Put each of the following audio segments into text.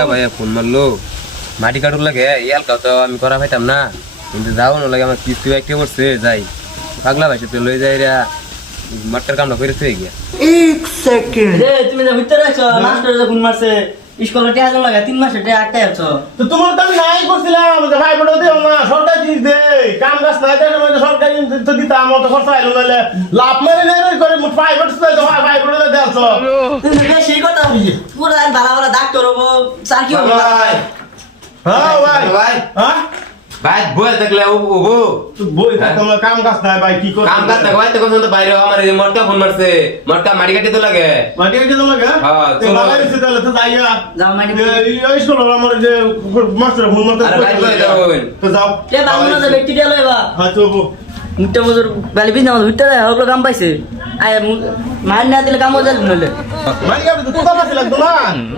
কা ভাই ফোন মারলো মাটি কাটুর লাগে ইয়ালকা তো আমি করা পাইতাম না কিন্তু যাও না লাগে আমার কিস্তি একটা করছে যাই পাগলা ভাই তো লই যাই রা মাটার কামটা করে থই গিয়া 1 সেকেন্ড রে তুমি যে ভিতরে আছো মাস্টার যে ফোন মারছে স্কুলে টাকা জমা লাগে 3 মাসে টাকা আটকাই আছো তো তোমার তো আমি নাই করছিলাম যে ভাই বড় দিও না সরকার জিনিস দে কাম গাছ নাই দেয় মানে সরকারি তো দিতাম অত খরচা আইলো নালে লাভ মারি নাই করে প্রাইভেট স্কুলে তো ভাই বড় দেছো তুমি বেশি কথা বলি পুরো ভালো ভালো ডাক্তার হবো স্যার কি হবো ভাই হ্যাঁ ভাই ভাই হ্যাঁ ভাই বল দেখলে ও তো বই তোমরা কাম গাছ নাই ভাই কি করছ কাম করতে ভাই তো কোন তো বাইরে আমার এই মটকা ফোন মারছে মটকা মাটি কাটতে তো লাগে মাটি কে তো লাগে হ্যাঁ, তো চলো। ভালো হইছে তাহলে তো যাইয়া যাও মাটি এই স্কুল আমার যে মাস্টার ফোন মারতে আরে ভাই কই যাবেন তো যাও রে বাবু না ব্যক্তি দিয়ে লইবা হ্যাঁ তো মুটে মজুর বালি বিনা ভিতরে হলো কাম পাইছে আয় মার না দিলে কাম হয়ে যাবে মারি গাবি তো কোথা আছে লাগতো না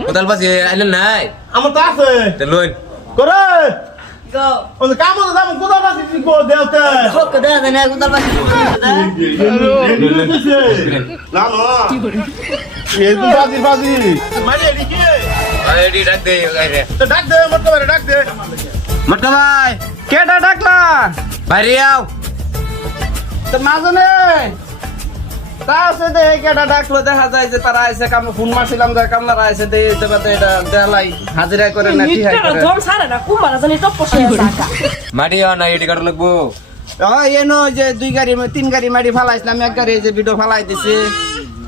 কোতাল পাশে আইলেন নাই আমার তো আছে তে লই করে গো ওই কাম তো দাম কোথা আছে কি কো দেওতে হোক দে দে না কুতাল পাছি না না এই তো বাজি মারি এদিকে ভাই এডি ডাক দে গাইরে তো ডাক দে মত করে ডাক দে মটকা ভাই কেডা ডাকলা বাইরে আও তো মাজনে তা আছে দে কেডা ডাকলো দেখা যায় যে তারা আইছে কাম ফোন মারছিলাম যে কামলারা আইছে দে দেবাতে এটা দেলাই হাজিরা করে না ঠিহাই করে ধম সারে না কুমার জানি টপ পড়ছে জায়গা মাটি আও না এডি কাটু লাগবো এনো যে 2 গাড়ি 3 গাড়ি মাটি ফালাইছিলাম এক গাড়ি যে ভিডিও ফালাই দিছে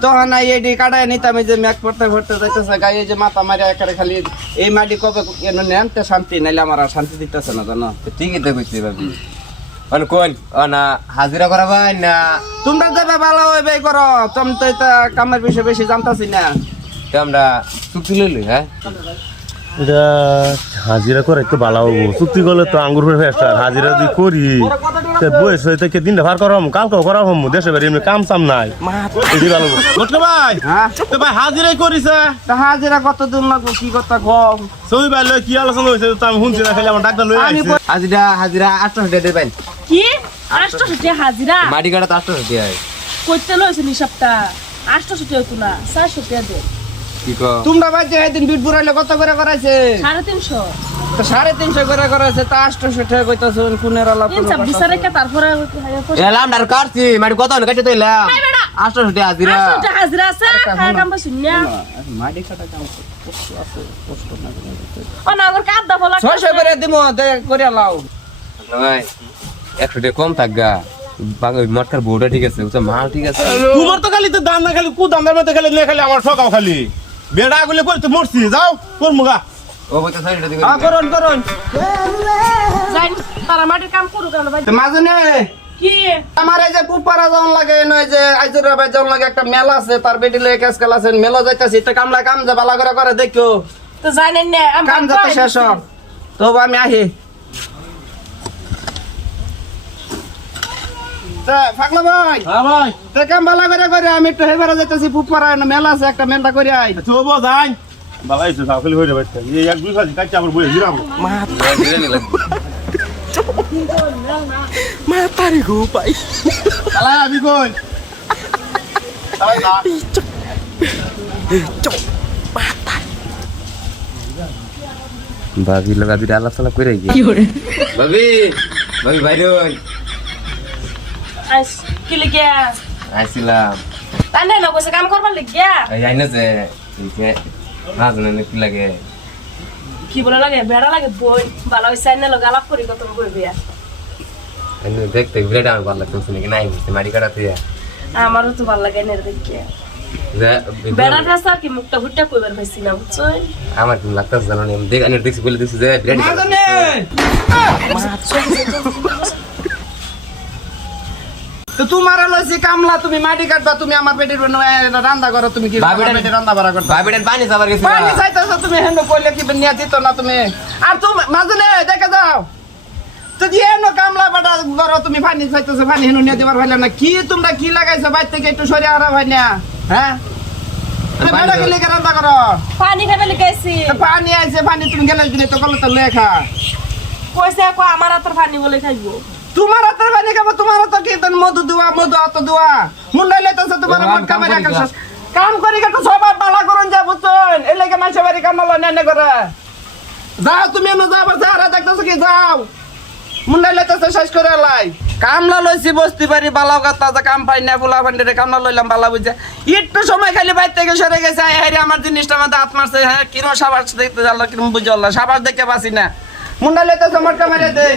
তখন এডি কাটায় নিতাম যে ম্যাক পড়তে পড়তে যাইতেছে গায়ে যে মাথা মারি একারে খালি এই মাটি কবে এনো নেন তে শান্তি নাইলে আমার আর শান্তি দিতেছে না জানো ঠিকই তো কইছি ভাবি অন কোন অনা হাজিরা করা ভাই না তোমরা যাবে ভালো হইবে করো তুমি তো এটা কামের বিষয়ে বেশি জানতাছি না তো আমরা চুক্তি লইলি হ্যাঁ এটা হাজিরা করে তো ভালো হবো চুক্তি করলে তো আঙ্গুর ফেস্টার হাজিরা যদি করি বয়স হইতে কে দিনটা ভার করাম কালকেও করাম দেশে বাড়ি এমনি কাম চাম নাই এটি ভালো বুঝতে ভাই হ্যাঁ তো ভাই হাজিরাই করিছে তা হাজিরা কত দূর লাগবো কি কথা কম সই ভাই লই কি আলোচনা হইছে তো আমি শুনছি না খালি আমার ডাক্তার লই আমি আইছে হাজিরা হাজিরা 800 টাকা দেবেন কি 800 টাকা হাজিরা মাটি কাটা তো 800 টাকা কইতে লইছে নি সপ্তাহ 800 টাকা হতো না 400 টাকা দে কি কো তোমরা ভাই যে একদিন বিট বুড়াইলে কত করে করাইছে 350 তো 350 করে করাইছে তা 800 টাকা কইতাছ কোনের আলাপ তিন বিচারে কে তারপরে এলাম ডার কাটছি মাটি কত না কাটতে তো এলাম 800 টাকা হাজিরা 800 টাকা হাজিরা আছে খায় কাম পাইছ না মাটি কাটা কাম কষ্ট আছে কষ্ট না ও না আগর কাট দাও লাগা 600 করে দিমু দে করে লাও ভাই 100 টাকা কম থাকগা বাঙালি মটকার বউটা ঠিক আছে ওটা মাল ঠিক আছে তোমার তো খালি তো দাম না খালি কু দাম মধ্যে খালি নে খালি আমার সকাও খালি বেড়া গুলো করতে মরছি যাও কোন মুগা ও বইতা 60 টাকা হ্যাঁ করুন করুন যাই তারা মাটির কাম করু কেন ভাই তো মাজনে কি আমার এই যে পুপারা যাওন লাগে নয় যে আইজুরা ভাই যাওন লাগে একটা মেলা আছে তার বেটি লয়ে কাজ কাল আছে মেলা যাইতাছি এটা কামলা কাম যা ভালো করে দেখো তো জানেন না আমি কাম যাতে শেষ হোক। তো আমি আহি তা ফাকলা ভাই হ্যাঁ ভাই তে কাম ভালো করে আমি একটু হেবারে যাইতাছি পুপারা মেলা আছে একটা মেলটা করে আই চোবো যাই বাবা এসে যাও খালি হয়ে যাবে এই এক দুই ফাজি কাটতে আবার বই হিরাম মা তারি গো পাই তালাই আবি কই তালাই না ভাবি লগা দিটা আলাপ সালাপ করে গিয়ে ভাবি ভাবি বাইরে আইস কি লিখিয়া আইছিলাম তাই না কইছে কাম করবার লিখিয়া এই আইনা যে এই যে রাজনে কি লাগে কি বলে লাগে বেড়া লাগে বই ভালো হইছে না লগে আলাপ করি কত করবি আমি দেখতে ভিডিওটা আমার ভালো লাগছে নাকি নাই মাটি কাটাতে আমারও তো ভালো লাগে না দেখিয়া যে বেড়া ফেসা কি মুখটা হুটটা কইবার পাইছি না বুঝছই আমার কি লাগতেছে জানো না দেখ আমি দেখছি বলে দেখছি যে ভিডিও মাজনে তো তোমার লইছি কামলা তুমি মাটি কাটবা তুমি আমার পেটের রান্না করো তুমি কি পেটে রান্না বাড়া করতে ভাবিটা পানি সাবার গেছে পানি চাইতেছো তুমি হেন কইলে কি নিয়ে দিত না তুমি আর তুমি মাজনে দেখে যাও তো যে এমন কামলা বাটা করো তুমি পানি চাইতেছো পানি হেন নিয়ে দিবার ভাইলা না কি তোমরা কি লাগাইছো বাইর থেকে একটু সরে আরা ভাই না হ্যাঁ তুমি বেটা গেলে রান্না করো পানি খাবে লিখাইছি তো পানি আইছে পানি তুমি গেলে দিলে তো কল তো লেখা কইছে কো আমার হাতের পানি বলে খাইবো তোমার হাতের পানি খাবো তোমার তো কি মধু দুয়া মধু অত দুয়া মুন্ডাই লাইতেছে তোমার মন কামে রাখাস কাম করি কাটো সবাই বালা করুন যা বুঝছেন এই লাগে মাইছে বাড়ি কামালো নেনে করে যাও তুমি এনে যাও আবার যারা দেখতেছো কি যাও মুন্ডাই লইতেছে শেষ করে লাই কামলা লইছি বসতে পারি বালাও গাতা যা কাম পাই না ফুলা ফান্ডে কামলা লইলাম বালা বুঝে একটু সময় খালি বাইর থেকে সরে গেছে হ্যাঁ আমার জিনিসটা আমার হাত মারছে হ্যাঁ কিরম সাবাস দেখতে জানলো কিরম বুঝে আল্লাহ সাবাস দেখে বাসি না মুন্ডাই লইতেছে মটকা মারে দেই